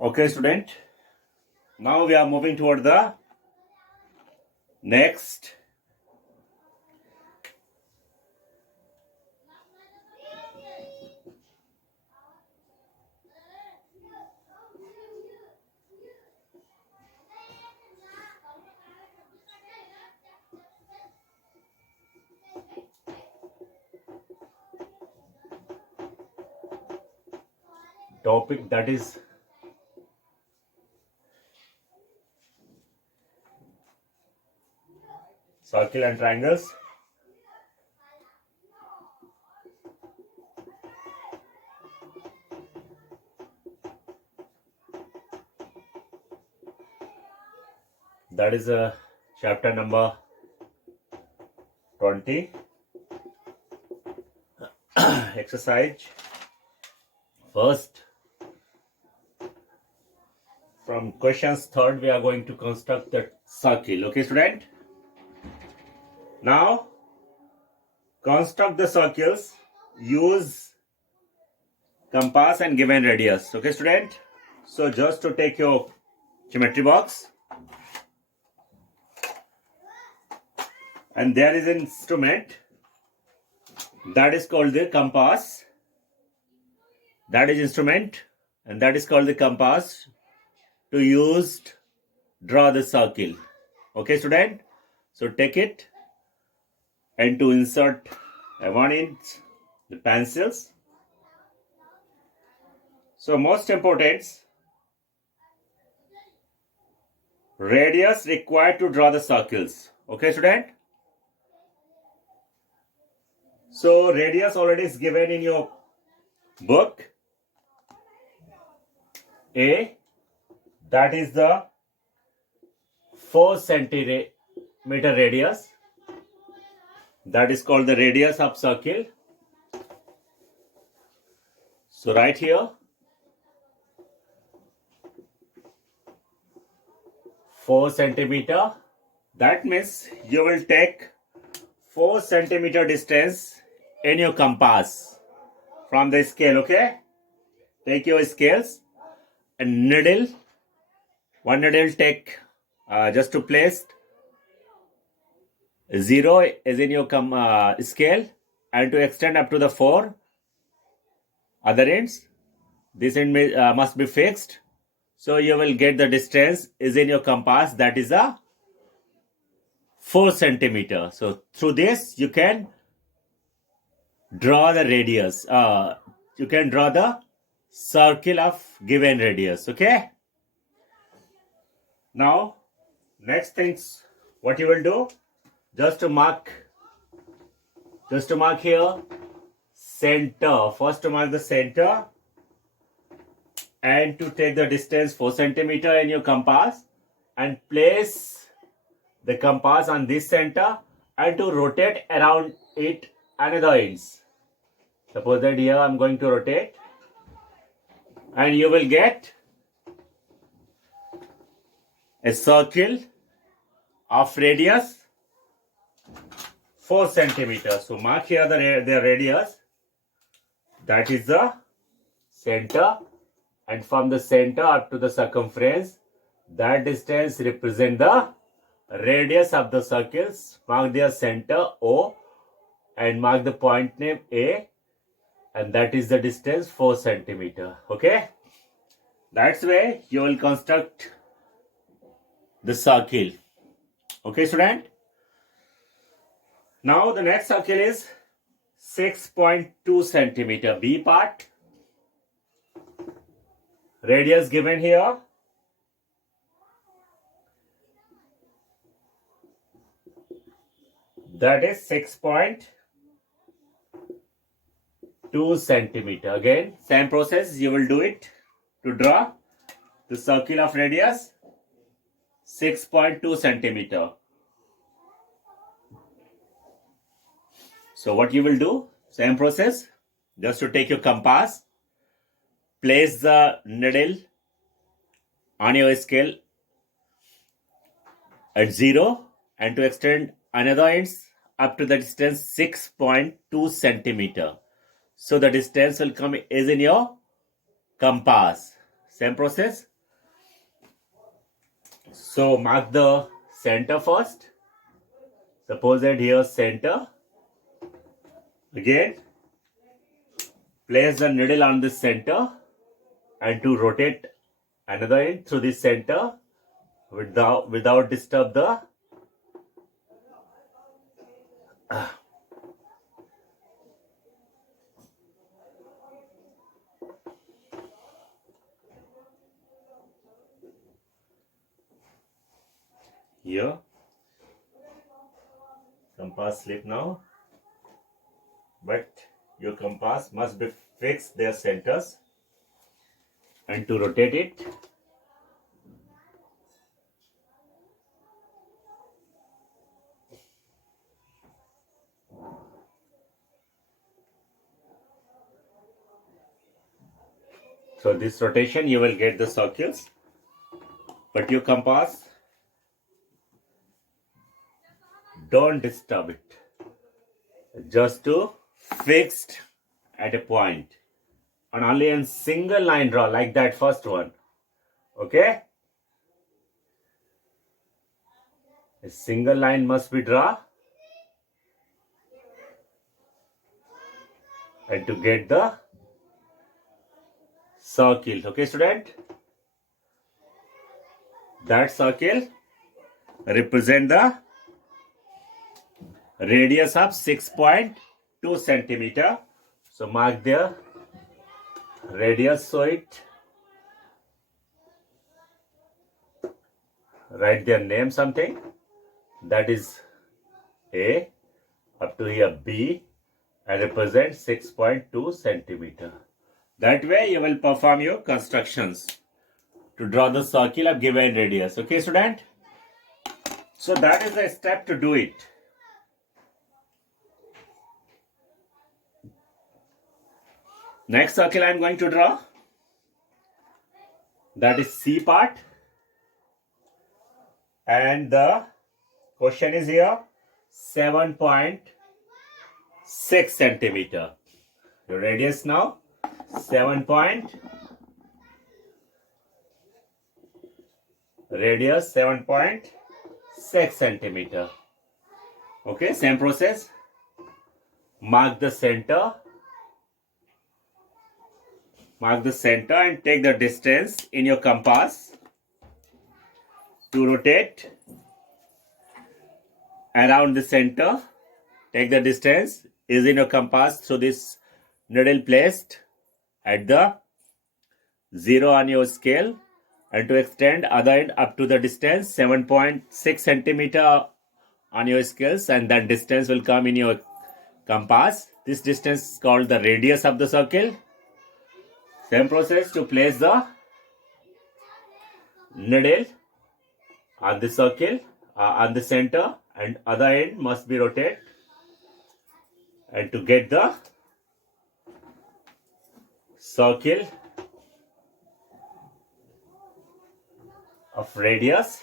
Okay, student. Now we are moving toward the next topic, that is circle and triangles. That is chapter number 20. Exercise first. From questions third, we are going to construct the circle. Okay, student? Now, construct the circles. Use compass and given radius. Okay, student? So, just to take your geometry box. And there is an instrument that is called the compass. That is instrument and that is called the compass to use draw the circle. Okay, student? So take it and to insert a 1 inch the pencils. So most important, radius required to draw the circles. Okay, student? So radius already is given in your book. A, that is the 4 centimeter radius. That is called the radius of circle. So right here, 4 centimeter. That means you will take 4 centimeter distance in your compass from the scale. Okay, take your scales and needle. One needle take just to place 0 is in your scale and to extend up to the 4 other ends. This end must be fixed. So you will get the distance is in your compass, that is a 4 centimeter. So through this you can draw the radius. You can draw the circle of given radius. Okay. Now next things what you will do, just to mark here center. First to mark the center and to take the distance 4 centimeter in your compass and place the compass on this center and to rotate around it another inch. Suppose that here I'm going to rotate and you will get a circle of radius 4 centimeters. So mark here the radius, that is the center, and from the center up to the circumference, that distance represent the radius of the circles. Mark their center O and mark the point name A, and that is the distance 4 centimeter. Okay, that's way you will construct the circle. Okay, student? Now the next circle is 6.2 centimeter. B part. Radius given here. That is 6.2 centimeter. Again, same process you will do it to draw the circle of radius 6.2 centimeter. So what you will do, same process, just to take your compass, place the needle on your scale at 0 and to extend another inch up to the distance 6.2 centimeter. So the distance will come is in your compass Same process. So mark the center first. Suppose that here center. Again, place the needle on the center and to rotate another end through the center without disturb the here. Compass slip now, but your compass must be fixed their centers, and to rotate it, so this rotation you will get the circles, but your compass don't disturb it, just to fixed at a point, and only in single line draw like that first one. Okay, a single line must be draw, and to get the circle. Okay, student, that circle represent the radius of 6.2 centimeter. So mark their radius, so it write their name something, that is A up to here B, and represent 6.2 centimeter. That way you will perform your constructions to draw the circle of given radius. Okay, student? So that is the step to do it. Next circle I am going to draw, that is C part, and the question is here 7.6 centimeter. The radius now 7.6 centimeter. Okay, same process. Mark the center. Mark the center and take the distance in your compass to rotate around the center. Take the distance is in your compass through this needle placed at the 0 on your scale, and to extend other end up to the distance 7.6 centimeter on your scales, and that distance will come in your compass. This distance is called the radius of the circle. Same process to place the needle on the circle on the center, and other end must be rotated, and to get the circle of radius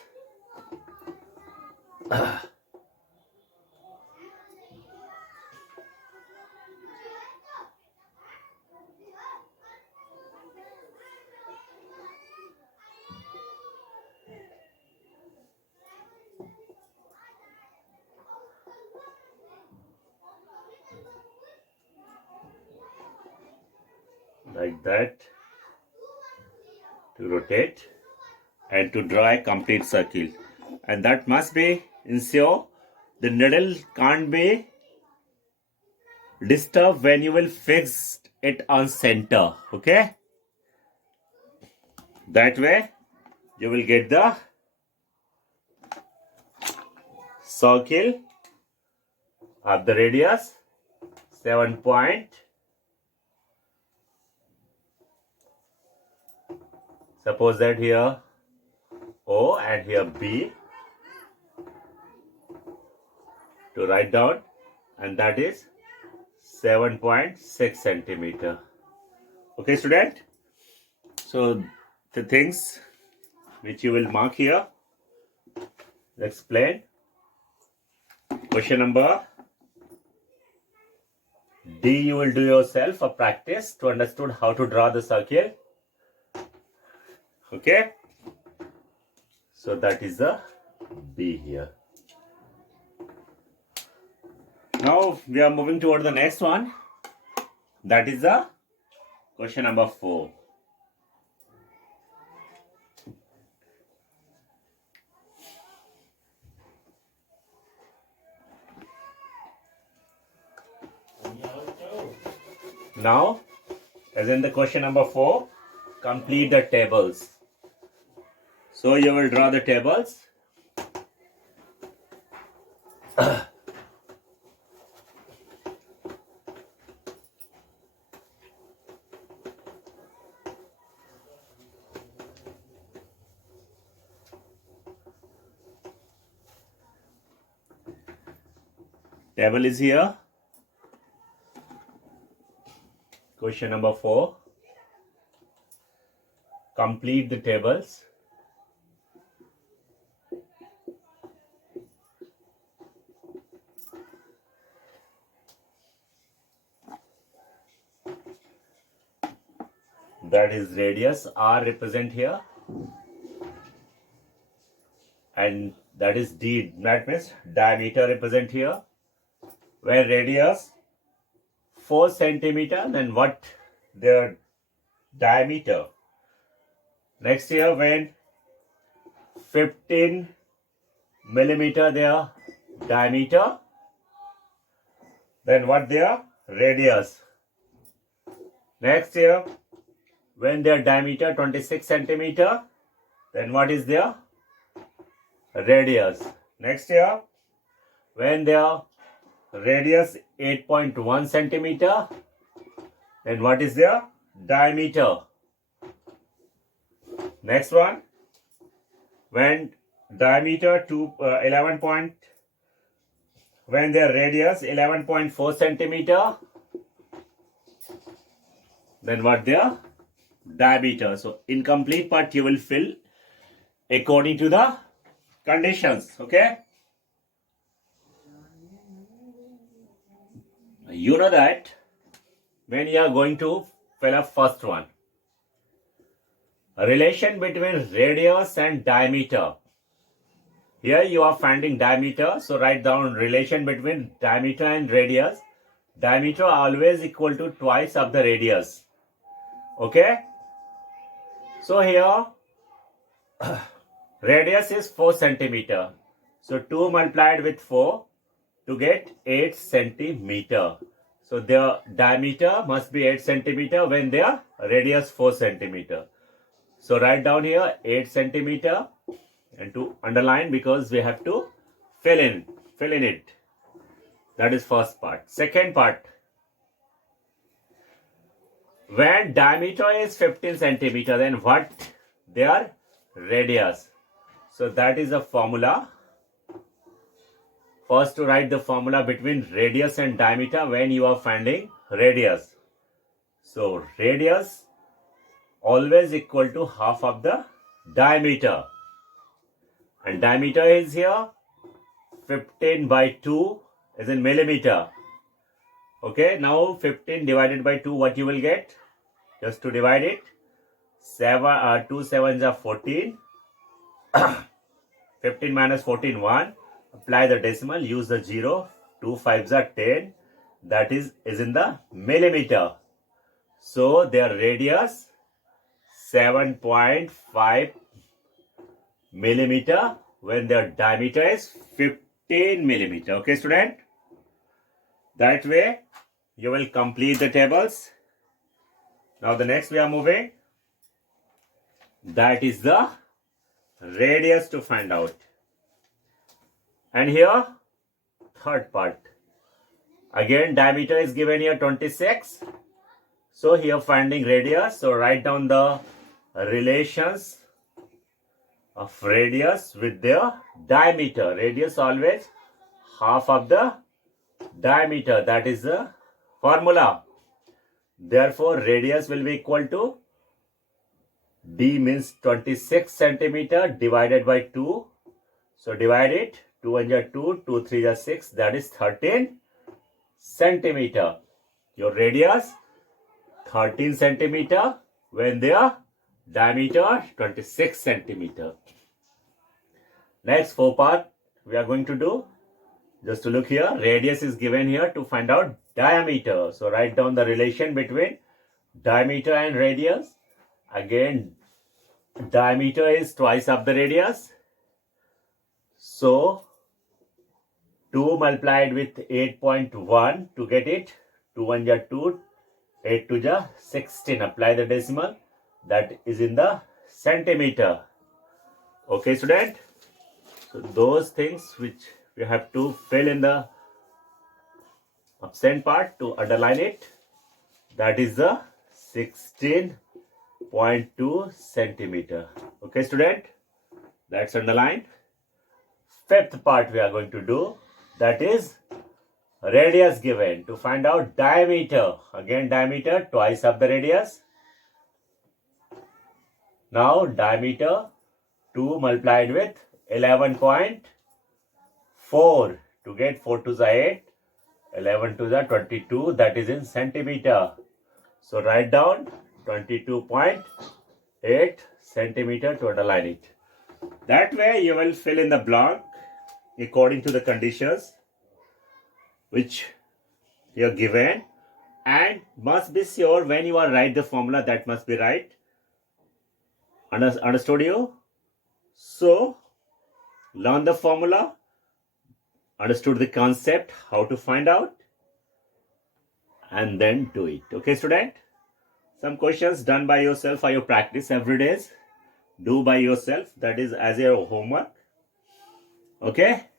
like that, to rotate and to draw a complete circle, and that must be ensure the needle can't be disturbed when you will fix it on center. Okay, that way you will get the circle of the radius 7 point. Suppose that here O and here B, to write down, and that is 7.6 centimeter. Okay, student? So the things which you will mark here, explain. Question number D, you will do yourself a practice to understand how to draw the circle. Okay, so that is the B here. Now we are moving toward the next one. That is the question number 4. Now, as in the question number 4, complete the tables. So you will draw the tables. Table is here. Question number 4. Complete the tables. That is radius R represent here. And that is D, that means diameter represent here. Where radius 4 centimeter, then what their diameter. Next here, when 15 millimeter their diameter, then what their radius. Next here, when their diameter 26 centimeter, then what is their radius. Next here, when their radius 8.1 centimeter, then what is their diameter. Next one, when diameter when their radius 11.4 centimeter, then what their diameter. So incomplete part you will fill according to the conditions. Okay, you know that when you are going to fill up first one, a relation between radius and diameter. Here you are finding diameter, so write down relation between diameter and radius. Diameter always equal to twice of the radius. Okay, so here radius is 4 centimeter. So 2 multiplied with 4 to get 8 centimeter. So their diameter must be 8 centimeter when their radius 4 centimeter. So write down here 8 centimeter and to underline because we have to fill in it. That is first part. Second part, when diameter is 15 centimeter, then what their radius. So that is the formula. First to write the formula between radius and diameter when you are finding radius. So radius always equal to half of the diameter. And diameter is here 15 by 2 is in millimeter. Okay, now 15 divided by 2, what you will get? Just to divide it, 2 sevens are 14. 15 minus 14, 1. Apply the decimal, use the 0. 2 fives are 10. That is in the millimeter. So their radius 7.5 millimeter when their diameter is 15 millimeter. Okay, student? That way you will complete the tables. Now the next we are moving. That is the radius to find out. And here, third part. Again, diameter is given here 26. So here finding radius. So write down the relations of radius with their diameter. Radius always half of the diameter. That is the formula. Therefore, radius will be equal to D means 26 centimeter divided by 2. So divide it. 2 1 are 2, 2 3 are 6. That is 13 centimeter. Your radius 13 centimeter when their diameter 26 centimeter. Next 4 part we are going to do. Just to look here, radius is given here to find out diameter. So write down the relation between diameter and radius. Again, diameter is twice of the radius. So 2 multiplied with 8.1 to get it. 2 1 ja 2, 8 2 ja 16. Apply the decimal. That is in the centimeter. Okay, student? So those things which we have to fill in the absent part to underline it. That is the 16.2 centimeter. Okay, student? That's underlined. Fifth part we are going to do. That is radius given to find out diameter. Again, diameter twice of the radius. Now diameter 2 multiplied with 11.4 to get 4 to the 8, 11 to the 22, that is in centimeter. So write down 22.8 centimeter to underline it. That way you will fill in the blank according to the conditions which you are given, and must be sure when you are write the formula that must be right. Understood you? So learn the formula, understood the concept, how to find out, and then do it. Okay, student? Some questions done by yourself or your practice every day. Do by yourself. That is as your homework. Okay?